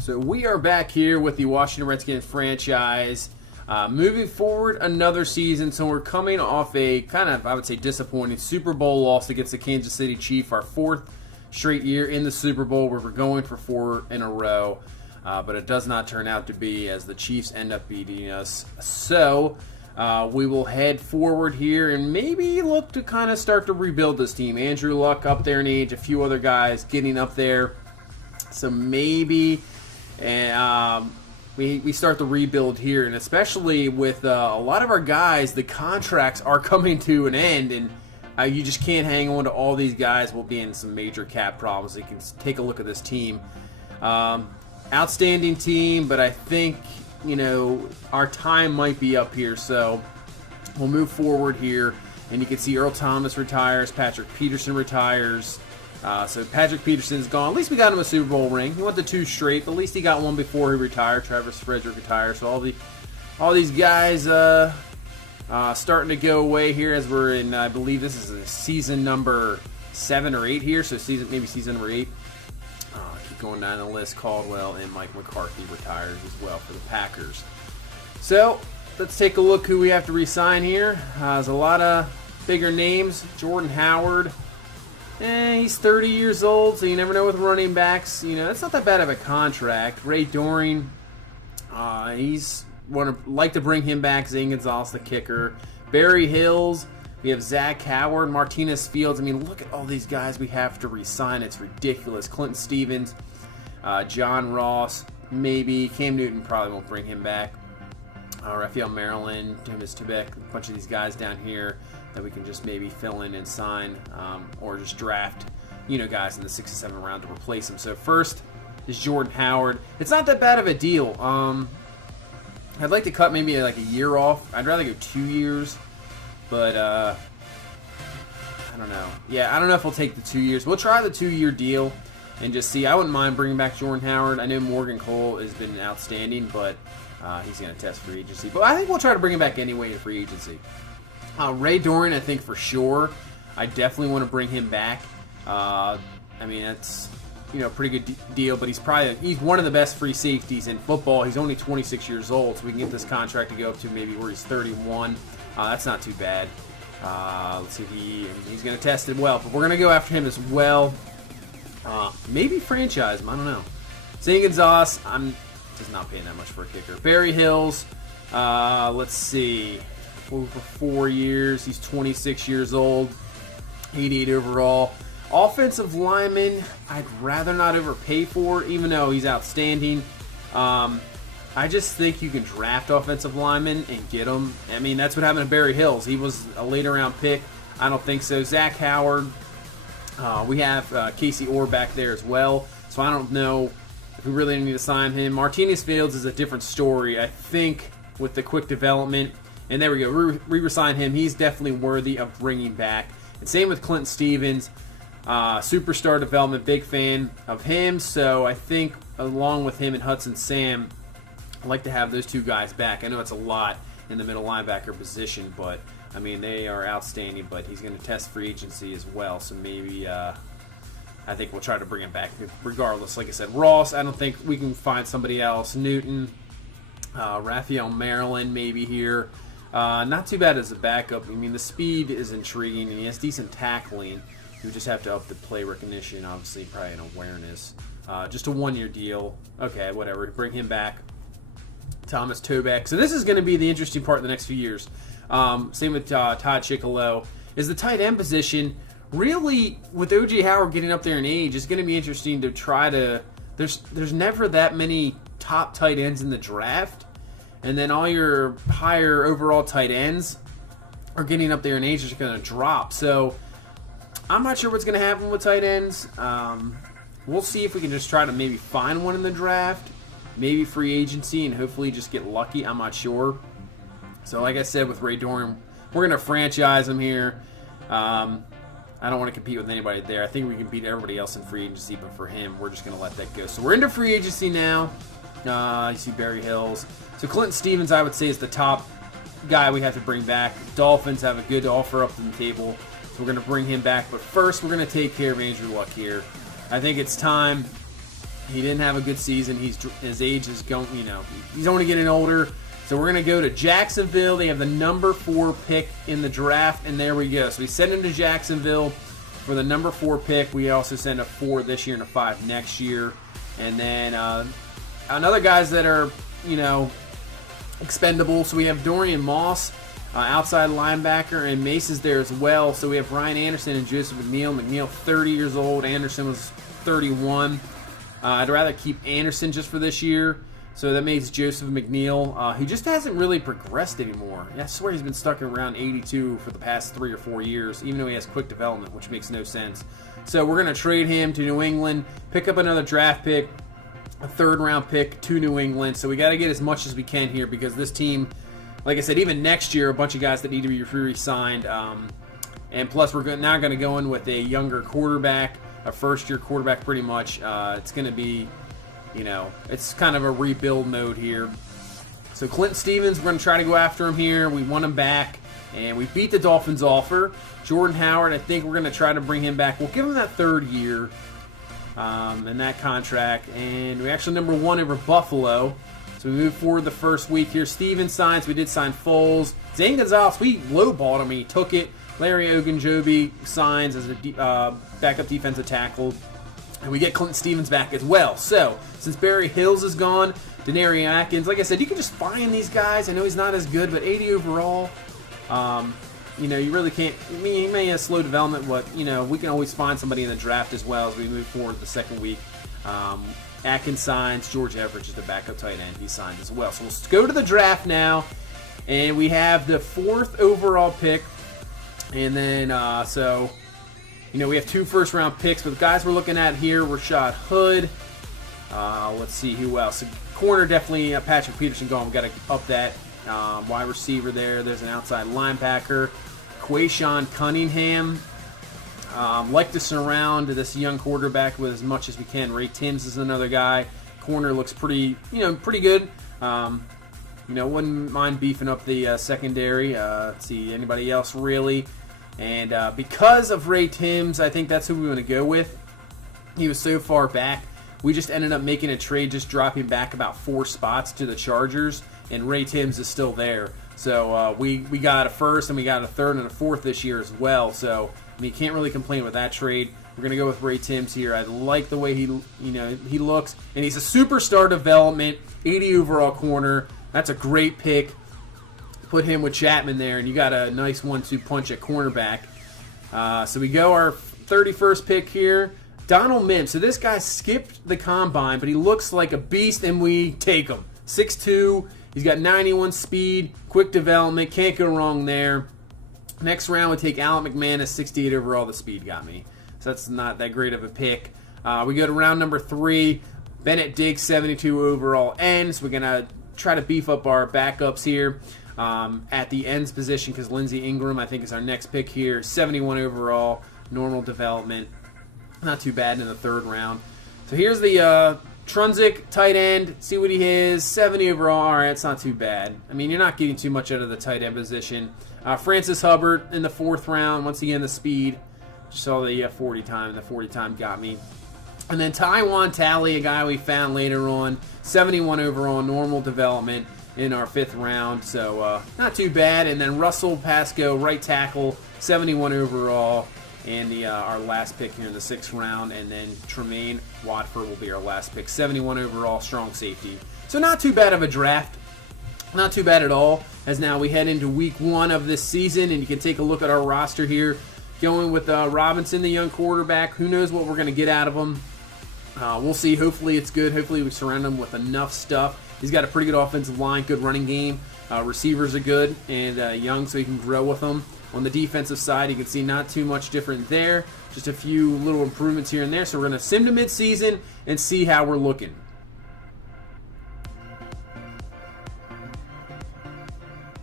So we are back here with the Washington Redskins franchise. Moving forward another season, so we're coming off a kind of, I would say, disappointing Super Bowl loss against the Kansas City Chiefs, our fourth straight year in the Super Bowl where we're going for 4 in a row. But it does not turn out to be, as the Chiefs end up beating us. So we will head forward here and maybe look to kind of start to rebuild this team. Andrew Luck up there in age, a few other guys getting up there. So maybe we start the rebuild here, and especially with a lot of our guys, the contracts are coming to an end, and you just can't hang on to all these guys. We'll be in some major cap problems. You can take a look at this team. Outstanding team, but I think, our time might be up here, so we'll move forward here, and you can see Earl Thomas retires, Patrick Peterson retires. So Patrick Peterson's gone. At least we got him a Super Bowl ring. He went to 2 straight, but at least he got one before he retired. Travis Frederick retired. So all these guys starting to go away here as we're in, I believe this is season number 7 or 8 here. So maybe season number 8. Keep going down the list. Caldwell and Mike McCarthy retires as well for the Packers. So let's take a look who we have to re-sign here. There's a lot of bigger names. Jordan Howard. He's 30 years old, so you never know with running backs. That's not that bad of a contract. Ray Doring, he's like to bring him back. Zane Gonzalez, the kicker. Barry Hills. We have Zach Howard, Martinez Fields. Look at all these guys we have to re-sign. It's ridiculous. Clinton Stevens, John Ross, maybe. Cam Newton probably won't bring him back. Raphael Maryland, Thomas Tubek, a bunch of these guys down here that we can just maybe fill in and sign, or just draft, guys in the 6th and 7th round to replace them. So first is Jordan Howard. It's not that bad of a deal. I'd like to cut maybe like a year off. I'd rather go 2 years, but I don't know. Yeah, I don't know if we'll take the 2 years. We'll try the 2-year deal and just see. I wouldn't mind bringing back Jordan Howard. I know Morgan Cole has been outstanding, but he's going to test free agency. But I think we'll try to bring him back anyway in free agency. Ray Doring, I think for sure. I definitely want to bring him back. That's a pretty good deal, but he's one of the best free safeties in football. He's only 26 years old, so we can get this contract to go up to maybe where he's 31. That's not too bad. Let's see if he's going to test it well, but we're going to go after him as well. Maybe franchise him. I don't know. Zane Gonzalez, I'm just not paying that much for a kicker. Barry Hills, let's see. For 4 years. He's 26 years old, 88 overall. Offensive lineman, I'd rather not overpay for, even though he's outstanding. I just think you can draft offensive linemen and get them. That's what happened to Barry Hills. He was a later round pick. I don't think so. Zach Howard, we have Casey Orr back there as well, so I don't know if we really need to sign him. Martinez Fields is a different story. I think with the quick development. And there we go. Re-resign him. He's definitely worthy of bringing back. And same with Clinton Stevens. Superstar development. Big fan of him. So I think along with him and Hudson Sam, I'd like to have those 2 guys back. I know it's a lot in the middle linebacker position, but, they are outstanding. But he's going to test free agency as well. So maybe I think we'll try to bring him back regardless. Like I said, Ross, I don't think we can find somebody else. Newton, Raphael Maryland maybe here. Not too bad as a backup. The speed is intriguing, and he has decent tackling. You just have to up the play recognition, obviously, probably an awareness. Just a 1-year deal. Okay, whatever. Bring him back. Thomas Tobek. So this is going to be the interesting part in the next few years. Same with Todd Chickalow. Is the tight end position really, with O.J. Howard getting up there in age, it's going to be interesting to try to... There's never that many top tight ends in the draft. And then all your higher overall tight ends are getting up there in age, are going to drop. So I'm not sure what's going to happen with tight ends. We'll see if we can just try to maybe find one in the draft, maybe free agency, and hopefully just get lucky. I'm not sure. So like I said with Ray Doring, we're going to franchise him here. I don't want to compete with anybody there. I think we can beat everybody else in free agency, but for him, we're just going to let that go. So we're into free agency now. You see Barry Hills. So Clinton Stevens, I would say, is the top guy we have to bring back. Dolphins have a good offer up on the table, so we're going to bring him back. But first, we're going to take care of Andrew Luck here. I think it's time He didn't have a good season. His age is going, he's only getting older. So we're going to go to Jacksonville. They have the number 4 pick in the draft, and there we go. So we send him to Jacksonville for the number 4 pick. We also send a 4 this year and a 5 next year. And then another guys that are, expendable. So we have Dorian Moss, outside linebacker, and Mace is there as well. So we have Ryan Anderson and Joseph McNeil. McNeil, 30 years old. Anderson was 31. I'd rather keep Anderson just for this year. So that makes Joseph McNeil, who just hasn't really progressed anymore. I swear he's been stuck around 82 for the past 3 or 4 years, even though he has quick development, which makes no sense. So we're going to trade him to New England, pick up another draft pick, a 3rd-round pick to New England. So we got to get as much as we can here because this team, like I said, even next year, a bunch of guys that need to be re-signed. And plus, we're now going to go in with a younger quarterback, a first-year quarterback pretty much. It's going to be... it's kind of a rebuild mode here. So Clinton Stevens, we're going to try to go after him here. We want him back, and we beat the Dolphins' offer. Jordan Howard, I think we're going to try to bring him back. We'll give him that 3rd year in that contract. And we actually number 1 over Buffalo. So we move forward the first week here. Stevens signs. We did sign Foles. Zane Gonzalez, we lowballed him. He took it. Larry Ogunjobi signs as a backup defensive tackle. And we get Clinton Stevens back as well. So, since Barry Hills is gone, Denari Atkins, like I said, you can just find these guys. I know he's not as good, but 80 overall, you really can't. I mean, he may have slow development, but, we can always find somebody in the draft as well as we move forward the second week. Atkins signs. George Everett is the backup tight end. He signed as well. So, let's go to the draft now. And we have the 4th overall pick. And then, we have 2 first-round picks, but the guys we're looking at here, Rashad Hood. Let's see who else. Corner, definitely Patrick Peterson gone. We've got to up that. Wide receiver there. There's an outside linebacker. Quayshawn Cunningham. Like to surround this young quarterback with as much as we can. Ray Timms is another guy. Corner looks pretty good. Wouldn't mind beefing up the secondary. Let's see, anybody else really? And because of Ray Timms, I think that's who we want to go with. He was so far back. We just ended up making a trade, just dropping back about 4 spots to the Chargers, and Ray Timms is still there. So we got a 1st, and we got a 3rd and a 4th this year as well. So you can't really complain with that trade. We're going to go with Ray Timms here. I like the way he looks, and he's a superstar development, 80 overall corner. That's a great pick. Put him with Chapman there, and you got a nice 1-2 punch at cornerback. So we go our 31st pick here, Donald Mims. So this guy skipped the combine, but he looks like a beast, and we take him. 6'2", he's got 91 speed, quick development, can't go wrong there. Next round we take Alec McManus, 68 overall. The speed got me, so that's not that great of a pick. We go to round number 3, Bennett Diggs, 72 overall ends. We're gonna try to beef up our backups here. At the ends position, because Lindsey Ingram, I think, is our next pick here. 71 overall, normal development. Not too bad in the 3rd round. So here's the Trunzik tight end. See what he is. 70 overall. All right, it's not too bad. I mean, you're not getting too much out of the tight end position. Francis Hubbard in the 4th round. Once again, the speed. Just saw the 40 time. The 40 time got me. And then Tywan Talley, a guy we found later on. 71 overall, normal development in our 5th round, so not too bad. And then Russell Pascoe, right tackle, 71 overall, and our last pick here in the 6th round. And then Tremaine Watford will be our last pick, 71 overall, strong safety. So not too bad of a draft, not too bad at all. As now we head into week 1 of this season, and you can take a look at our roster here, going with Robinson, the young quarterback. Who knows what we're going to get out of him? We'll see. Hopefully it's good. Hopefully we surround him with enough stuff. He's got a pretty good offensive line, good running game. Receivers are good and young, so you can grow with them. On the defensive side, you can see not too much different there. Just a few little improvements here and there. So we're going to sim to midseason and see how we're looking.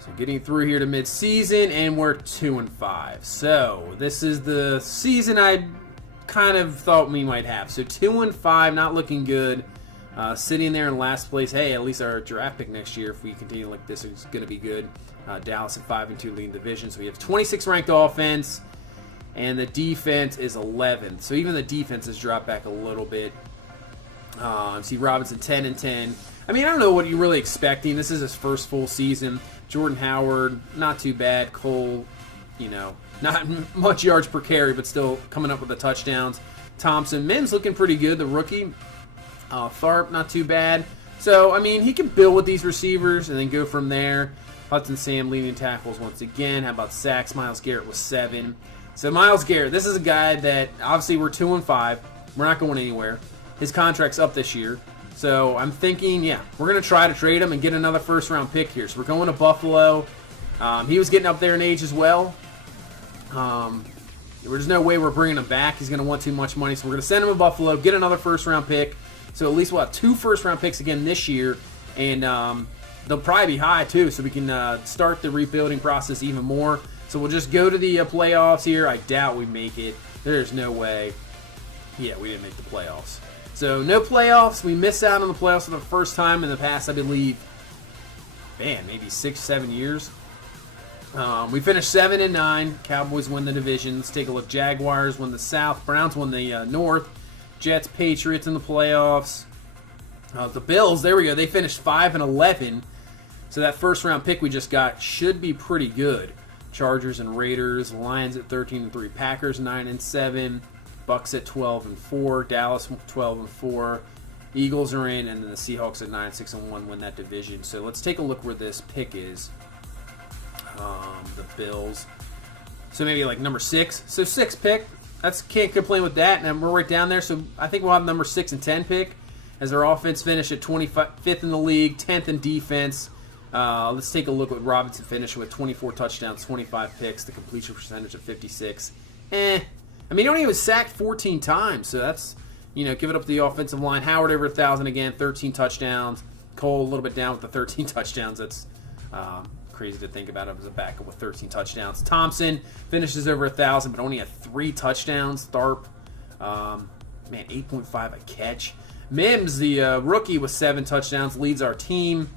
So getting through here to midseason, and we're 2-5. So this is the season I kind of thought we might have. So 2-5, not looking good. Sitting there in last place. Hey, at least our draft pick next year, if we continue like this, is going to be good. Dallas at 5-2 leading division. So we have 26th ranked offense, and the defense is 11th. So even the defense has dropped back a little bit. See Robinson 10-10. I mean, I don't know what you're really expecting. This is his first full season. Jordan Howard, not too bad. Cole, not much yards per carry, but still coming up with the touchdowns. Thompson, Mims looking pretty good, the rookie. Tharp, not too bad. So, I mean, he can build with these receivers and then go from there. Hudson Sam leading tackles once again. How about sacks? Myles Garrett was 7. So, Myles Garrett, this is a guy that, obviously, we're 2-5. We're not going anywhere. His contract's up this year. So I'm thinking, we're going to try to trade him and get another first-round pick here. So we're going to Buffalo. He was getting up there in age as well. There's no way we're bringing him back. He's going to want too much money. So we're going to send him to Buffalo, get another first-round pick. So at least we'll have 2 first-round picks again this year. And they'll probably be high, too, so we can start the rebuilding process even more. So we'll just go to the playoffs here. I doubt we make it. There's no way. Yeah, we didn't make the playoffs. So no playoffs. We missed out on the playoffs for the first time in the past, I believe, maybe 6-7 years. We finished 7-9. Cowboys win the division. Let's take a look. Jaguars won the South. Browns won the North. Jets, Patriots in the playoffs. The Bills, there we go. They finished 5-11. So that first round pick we just got should be pretty good. Chargers and Raiders. Lions at 13-3. Packers 9-7. Bucks at 12-4, Dallas 12-4, Eagles are in, and then the Seahawks at 9-6-1 win that division. So let's take a look where this pick is. The Bills. So maybe like number 6. So 6 pick. Can't complain with that. And we're right down there. So I think we'll have number 6 and 10 pick as our offense finished at 25th in the league, 10th in defense. Let's take a look at Robinson finishing with 24 touchdowns, 25 picks, the completion percentage of 56. I mean, he only was sacked 14 times, so that's, give it up to the offensive line. Howard over 1,000 again, 13 touchdowns. Cole a little bit down with the 13 touchdowns. That's crazy to think about him as a backup with 13 touchdowns. Thompson finishes over 1,000, but only had 3 touchdowns. Tharp, 8.5 a catch. Mims, the rookie, with 7 touchdowns, leads our team.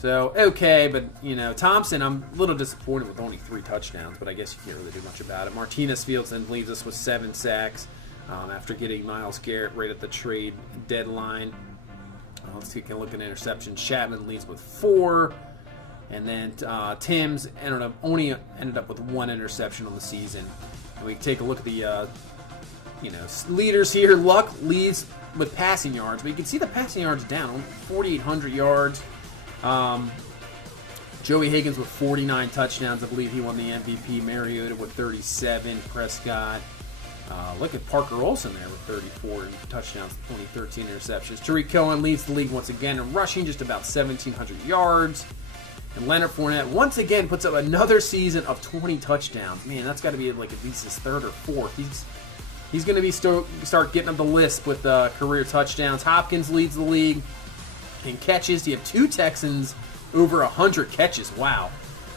So, okay, but, Thompson, I'm a little disappointed with only 3 touchdowns, but I guess you can't really do much about it. Martinez Fields then leaves us with 7 sacks after getting Myles Garrett right at the trade deadline. Let's take a look at interceptions. Chapman leads with 4, and then Timms ended up with 1 interception on the season. And we take a look at the, leaders here. Luck leads with passing yards, but you can see the passing yards down, only 4,800 yards. Joey Higgins with 49 touchdowns. I believe he won the MVP. Mariota with 37. Prescott. Look at Parker Olsen there with 34 touchdowns, 13 interceptions. Tariq Cohen leads the league once again in rushing, just about 1,700 yards. And Leonard Fournette once again puts up another season of 20 touchdowns. Man, that's got to be like at least his 3rd or 4th. He's going to be start getting up the list with career touchdowns. Hopkins leads the league in catches. You have 2 Texans over 100 catches. Wow.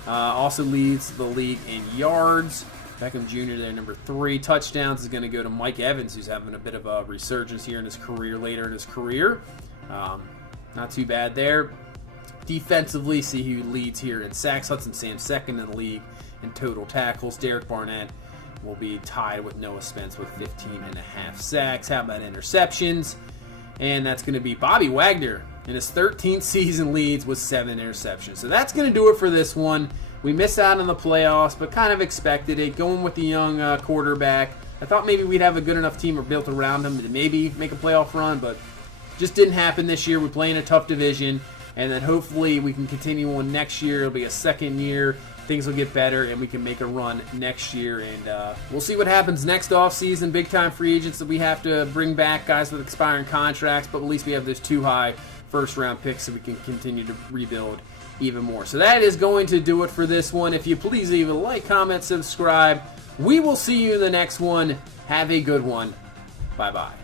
Also leads the league in yards. Beckham Jr. there, number 3. Touchdowns is going to go to Mike Evans, who's having a bit of a resurgence here in his career, later in his career. Not too bad there. Defensively, see who leads here in sacks. Hudson Sam 2nd in the league in total tackles. Derek Barnett will be tied with Noah Spence with 15.5 sacks. How about interceptions? And that's going to be Bobby Wagner in his 13th season leads with 7 interceptions. So that's going to do it for this one. We missed out on the playoffs, but kind of expected it. Going with the young quarterback. I thought maybe we'd have a good enough team or built around him to maybe make a playoff run, but just didn't happen this year. We play in a tough division, and then hopefully we can continue on next year. It'll be a second year. Things will get better, and we can make a run next year. And we'll see what happens next offseason. Big-time free agents that we have to bring back, guys with expiring contracts, but at least we have those 2 high first-round picks so we can continue to rebuild even more. So that is going to do it for this one. If you please leave a like, comment, subscribe. We will see you in the next one. Have a good one. Bye-bye.